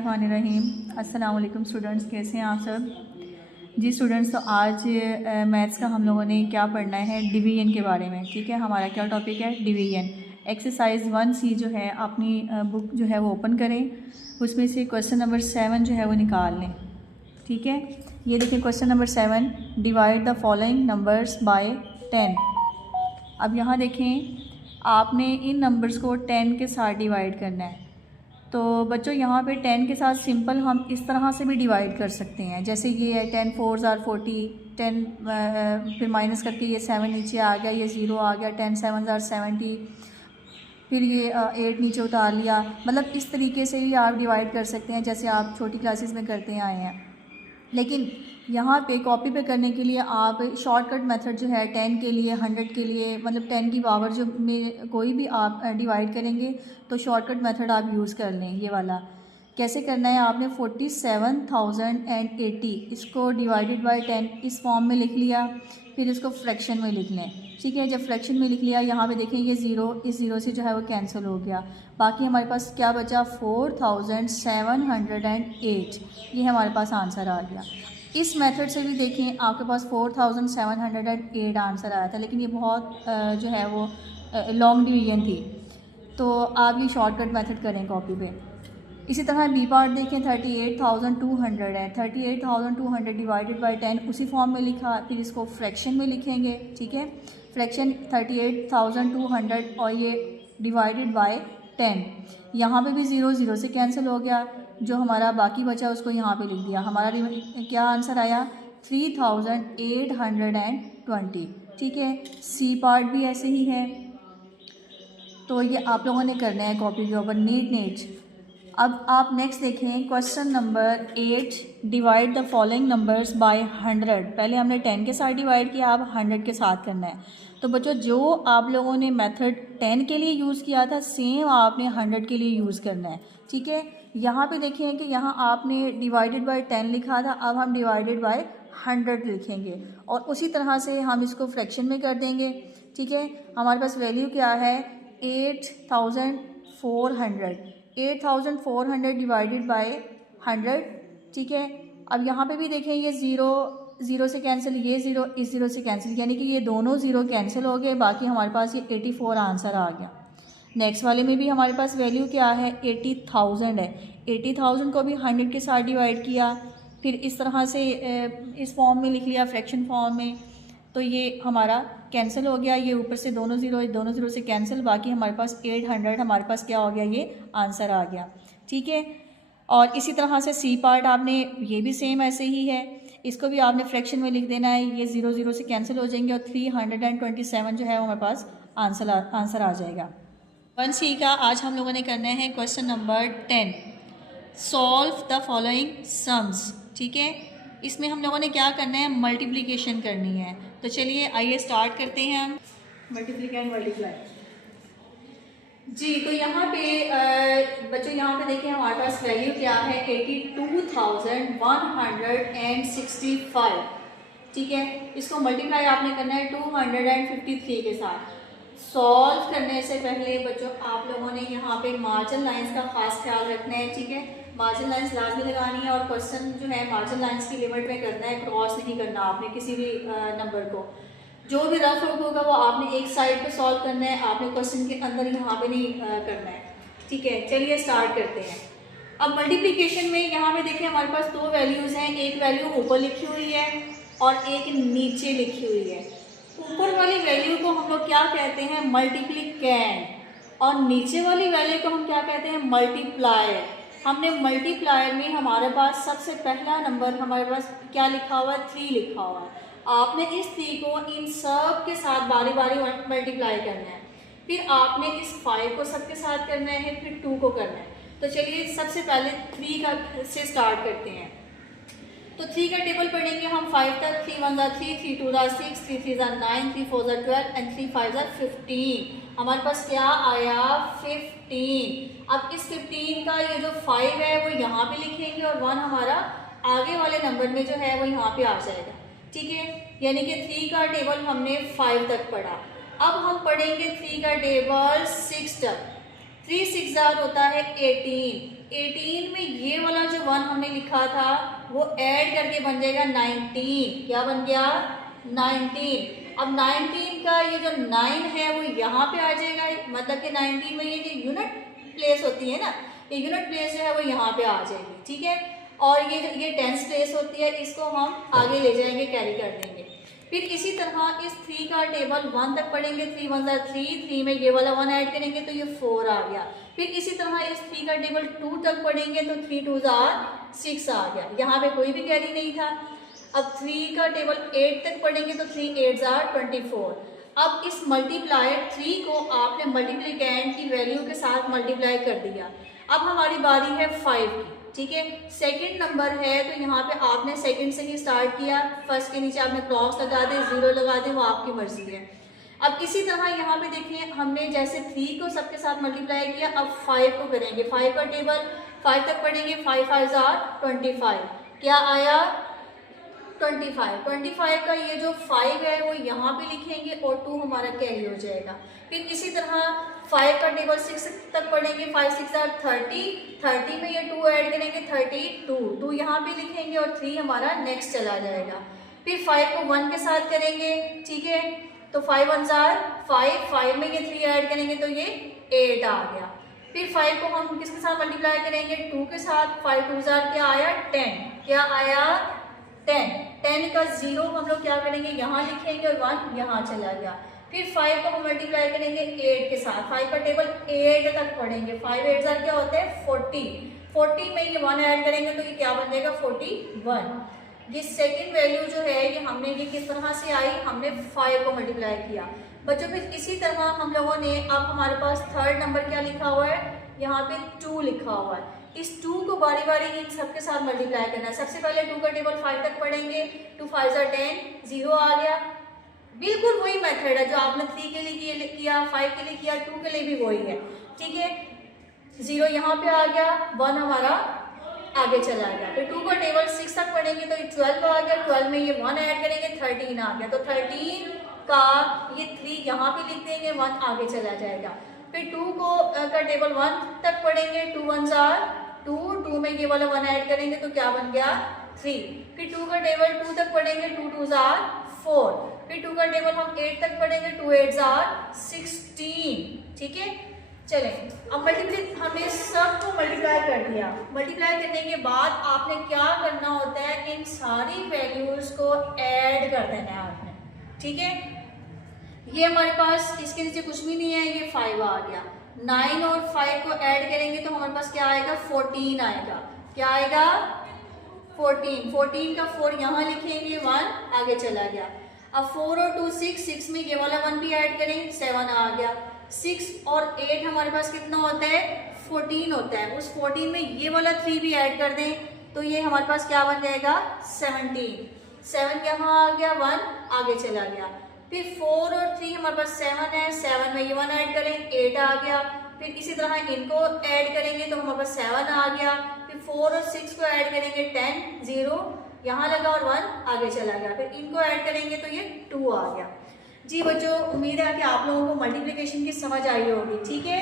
रहीम। अस्सलाम वालेकुम स्टूडेंट्स, कैसे हैं आप सब? जी स्टूडेंट्स, तो आज मैथ्स का हम लोगों ने क्या पढ़ना है, डिवीजन के बारे में। ठीक है, हमारा क्या टॉपिक है, डिवीजन। एक्सरसाइज 1C जो है, अपनी बुक जो है वो ओपन करें, उसमें से क्वेश्चन नंबर 7 जो है वो निकाल लें। ठीक है, ये देखिए question number 7, divide the following numbers by 10। अब यहाँ देखें, आपने इन नंबर्स को 10 के साथ डिवाइड करना है। तो बच्चों यहाँ पे 10 के साथ सिंपल हम इस तरह से भी डिवाइड कर सकते हैं, जैसे ये है 10 4s are 40, 10 फिर माइनस करके ये 7 नीचे आ गया, ये 0 आ गया, 10 7s are 70, फिर ये 8 नीचे उतार लिया। मतलब इस तरीके से भी आप डिवाइड कर सकते हैं जैसे आप छोटी क्लासेस में करते आए हैं। लेकिन यहाँ पे कॉपी पे करने के लिए आप शॉर्टकट मेथड जो है 10 के लिए, 100 के लिए, मतलब 10 की पावर जो में कोई भी आप डिवाइड करेंगे तो शॉर्टकट मेथड आप यूज़ कर लें। ये वाला कैसे करना है, आपने 47,080 इसको डिवाइडेड बाय 10 इस फॉर्म में लिख लिया, फिर इसको फ्रैक्शन में लिख लें। ठीक है, जब फ्रैक्शन में लिख लिया, यहाँ पे देखें ये ज़ीरो, इस ज़ीरो से जो है वो कैंसिल हो गया। बाकी हमारे पास क्या बचा, 4708, ये हमारे पास आंसर आ गया। इस मेथड से भी देखें, आपके पास 4708 आंसर आया था, लेकिन ये बहुत जो है वो लॉन्ग डिवीजन थी, तो आप ये शॉर्टकट मेथड करें कॉपी पे। इसी तरह बी पार्ट देखें, 38,200 है, 38,200 डिवाइडेड बाय 10 उसी फॉर्म में लिखा, फिर इसको फ्रैक्शन में लिखेंगे। ठीक है, फ्रैक्शन 38,200 और ये डिवाइडेड बाय 10, यहाँ पे भी 0 0 से कैंसिल हो गया, जो हमारा बाकी बचा उसको यहाँ पे लिख दिया। हमारा क्या आंसर आया, 3,820। ठीक है, सी पार्ट भी ऐसे ही है, तो ये आप लोगों ने करना है कॉपी के ऊपर नीट। अब आप नेक्स्ट देखें question number 8, divide the following numbers by 100। पहले हमने 10 के साथ डिवाइड किया, अब 100 के साथ करना है। तो बच्चों, जो आप लोगों ने मेथड 10 के लिए यूज़ किया था, सेम आपने 100 के लिए यूज़ करना है। ठीक है, यहाँ पे देखें कि यहाँ आपने डिवाइडेड बाय 10 लिखा था, अब हम डिवाइडेड बाय 100 लिखेंगे और उसी तरह से हम इसको फ्रैक्शन में कर देंगे। ठीक है, हमारे पास वैल्यू क्या है, 8,400, 8,400 डिवाइडेड बाय 100। ठीक है, अब यहाँ पे भी देखें, ये 0 0 से कैंसिल, ये 0 इस 0 से कैंसिल, यानी कि ये दोनों 0 कैंसिल हो गए, बाकी हमारे पास ये 84 आंसर आ गया। नेक्स्ट वाले में भी हमारे पास वैल्यू क्या है, 80,000 है, 80,000 को भी 100 के साथ डिवाइड किया, फिर इस तरह से इस फॉर्म में लिख लिया, फ्रैक्शन फॉर्म में, तो ये हमारा कैंसिल हो गया, ये ऊपर से दोनों ज़ीरो से कैंसिल, बाकी हमारे पास 800 हमारे पास क्या हो गया, ये आंसर आ गया। ठीक है, और इसी तरह से सी पार्ट आपने, ये भी सेम ऐसे ही है, इसको भी आपने फ्रैक्शन में लिख देना है, ये 0 0 से कैंसिल हो जाएंगे और 327 जो है वो हमारे पास आंसर आ जाएगा। 1C का आज हम लोगों ने करना है question number 10, solve the following sums. ठीक है, इसमें हम लोगों ने क्या करना है, मल्टीप्लिकेशन करनी है। तो चलिए आइए स्टार्ट करते हैं हम, मल्टीप्लिकेशन मल्टीप्लाई। जी, तो यहाँ पे बच्चों, यहाँ पे देखिए हमारे पास वैल्यू क्या है, 82,165। ठीक है, इसको मल्टीप्लाई आपने करना है 253 के साथ। सॉल्व करने से पहले बच्चों आप लोगों ने यहाँ पे मार्जिन लाइंस का खास ख्याल रखना है। ठीक है, मार्जिन लाइंस लाजमी लगानी है और क्वेश्चन जो है मार्जिन लाइंस की लिमिट में करना है, क्रॉस नहीं करना आपने किसी भी नंबर को। जो भी रफ वर्क होगा वो आपने एक साइड पे सॉल्व करना है, आपने क्वेश्चन के अंदर यहाँ पे नहीं करना है। ठीक है, चलिए स्टार्ट करते हैं। अब मल्टीप्लिकेशन में यहाँ पे देखें हमारे पास दो वैल्यूज़ हैं, एक वैल्यू ऊपर लिखी हुई है और एक नीचे लिखी हुई है। ऊपर वाली वैल्यू को हम लोग क्या कहते हैं, मल्टीप्लिकेंड, और नीचे वाली वैल्यू को हम क्या कहते हैं, मल्टीप्लायर। हमने मल्टीप्लायर में हमारे पास सबसे पहला नंबर हमारे पास क्या लिखा हुआ है, 3 लिखा हुआ है। आपने इस 3 को इन सब के साथ बारी बारी मल्टीप्लाई करना है, फिर आपने इस 5 को सबके साथ करना है, फिर 2 को करना है। तो चलिए सबसे पहले 3 का से स्टार्ट करते हैं। तो 3 का टेबल पढ़ेंगे हम 5 तक, 3 1 3, 3 2 6, 3 3 9, 3 4 12 एंड 3 5 15। हमारे पास क्या आया, 15। अब इस 15 का ये जो 5 है वो यहाँ पे लिखेंगे और 1 हमारा आगे वाले नंबर में जो है वो यहाँ पे आ जाएगा। ठीक है, यानी कि 3 का टेबल हमने 5 तक पढ़ा। अब हम पढ़ेंगे 3 का टेबल 6 तक। 3 6 होता है 18। 18 में ये वाला जो 1 हमने लिखा था वो ऐड करके बन जाएगा 19। क्या बन गया? 19। अब 19 का ये जो 9 है वो यहाँ पे आ जाएगा, मतलब कि 19 में ये जो यूनिट प्लेस होती है ना, ये यूनिट प्लेस जो है वो यहाँ पे आ जाएगी, ठीक है। और ये टेंस प्लेस होती है, इसको हम आगे ले जाएंगे, कैरी कर देंगे। फिर इसी तरह इस 3 का टेबल 1 तक पढ़ेंगे। 3 1 3, 3 में ये वाला 1 ऐड करेंगे तो ये 4 आ गया। फिर इसी तरह इस 3 का टेबल 2 तक पढ़ेंगे तो 3 2 6 आ गया, यहाँ पे कोई भी कैरी नहीं था। अब 3 का टेबल 8 तक पढ़ेंगे तो 3 8 24। अब इस मल्टीप्लायर 3 को आपने मल्टीप्लिकेंड की वैल्यू के साथ मल्टीप्लाई कर दिया। अब हमारी बारी है 5 की, ठीक है। सेकंड नंबर है तो यहाँ पे आपने सेकंड से ही स्टार्ट किया। फर्स्ट के नीचे आपने क्रॉस लगा दे, 0 लगा दे, वो आपकी मर्जी है। अब इसी तरह यहाँ पे देखिए हमने जैसे 3 को सबके साथ मल्टीप्लाई किया, अब 5 को करेंगे। 5 का टेबल 5 तक पढ़ेंगे। 5 5 25। क्या आया? 25। 25 का ये जो 5 है वो यहाँ पे लिखेंगे और 2 हमारा कैरी हो जाएगा। फिर इसी तरह 5 का टेबल 6 तक पढ़ेंगे। 5 6 30। 30 में ये 2 ऐड करेंगे, 32। 2 यहाँ पे लिखेंगे और 3 हमारा नेक्स्ट चला जाएगा। फिर 5 को 1 के साथ करेंगे, ठीक है। तो 5 1 5। 5 में ये 3 ऐड करेंगे तो ये 8 आ गया। फिर 5 को हम किसके साथ मल्टीप्लाई करेंगे? 2 के साथ। 5 2 क्या आया? 10। क्या आया? 10। 10 का 0 हम लोग क्या करेंगे? यहाँ लिखेंगे और 1 यहाँ चला गया। फिर 5 को हम मल्टीप्लाई करेंगे 8 के साथ। 5 का टेबल 8 तक पढ़ेंगे। 5 8 क्या होते हैं? 40। 40 में ये 1 ऐड करेंगे तो ये क्या बन जाएगा? 41। ये सेकंड वैल्यू जो है ये हमने ये किस तरह से आई? हमने 5 को मल्टीप्लाई किया। बच्चों फिर इसी तरह हम लोगों ने, अब हमारे पास थर्ड नंबर क्या लिखा हुआ है? यहाँ पे 2 लिखा हुआ है। इस 2 को बारी बारी इन सबके साथ मल्टीप्लाई करना है। सबसे पहले 2 का टेबल 5 तक पढ़ेंगे। 2 5 10, 0 आ गया। बिल्कुल वही मेथड है जो आपने 3 के लिए किया, 5 के लिए किया, 2 के लिए भी वही है, ठीक है। 0 यहाँ पे आ गया, 1 हमारा आगे चला गया। फिर 2 का टेबल 6 तक पढ़ेंगे तो ये 12 आ गया। 12 में ये 1 ऐड करेंगे, 13 आ गया। तो 13 का ये 3 यहाँ पे लिख देंगे, 1 आगे चला जाएगा। फिर 2 का टेबल 1 तक पढ़ेंगे। 2 1 2। 2 में ये वाला 1 ऐड करेंगे तो क्या बन गया? 3। फिर 2 का टेबल 2 तक पढ़ेंगे। 2 2 4। फिर 2 का टेबल हम 8 तक पढ़ेंगे। 2 8 16, ठीक है। चलें, अब मल्टीप्लाई हमने सबको मल्टीप्लाई कर दिया। मल्टीप्लाई करने के बाद आपने क्या करना होता है? इन सारी वैल्यूज को ऐड कर देना है आपने, ठीक है। ये हमारे पास इसके नीचे कुछ भी नहीं है, ये 5 आ गया। 9 और 5 को ऐड करेंगे तो हमारे पास क्या आएगा? 14 आएगा। क्या आएगा? 14। 14 का 4 यहाँ लिखेंगे, 1 आगे चला गया। अब 4 और 2 6, 6 में ये वाला 1 भी ऐड करें, 7 आ गया। 6 और 8 हमारे पास कितना होता है? 14 होता है। उस 14 में ये वाला 3 भी ऐड कर दें तो ये हमारे पास क्या बन जाएगा? 17। 7 यहाँ आ गया, 1 आगे चला गया। फिर 4 और 3 हमारे पास 7 है। 7 में ये 1 ऐड करें, 8 आ गया। फिर इसी तरह इनको ऐड करेंगे तो हमारे पास 7 आ गया। फिर 4 और 6 को ऐड करेंगे, 10 0 यहाँ लगा और 1 आगे चला गया। फिर इनको ऐड करेंगे तो ये 2 आ गया। जी बच्चों, उम्मीद है कि आप लोगों को मल्टीप्लिकेशन की समझ आई होगी, ठीक है।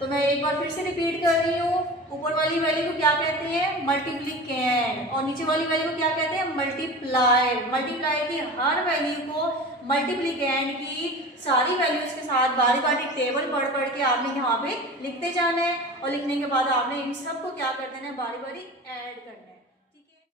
तो मैं एक बार फिर से रिपीट कर रही हूँ। ऊपर वाली वैल्यू को क्या कहते हैं? मल्टीप्लिकेंड। और नीचे वाली वैल्यू को क्या कहते हैं? मल्टीप्लायर। मल्टीप्लायर की हर वैल्यू को मल्टीप्लिकेंड की सारी वैल्यूज के साथ बारी बारी टेबल पढ़ पढ़ के आपने यहाँ पे लिखते जाना है। और लिखने के बाद आपने इन सबको क्या कर देना है? बारी बारी ऐड करना है।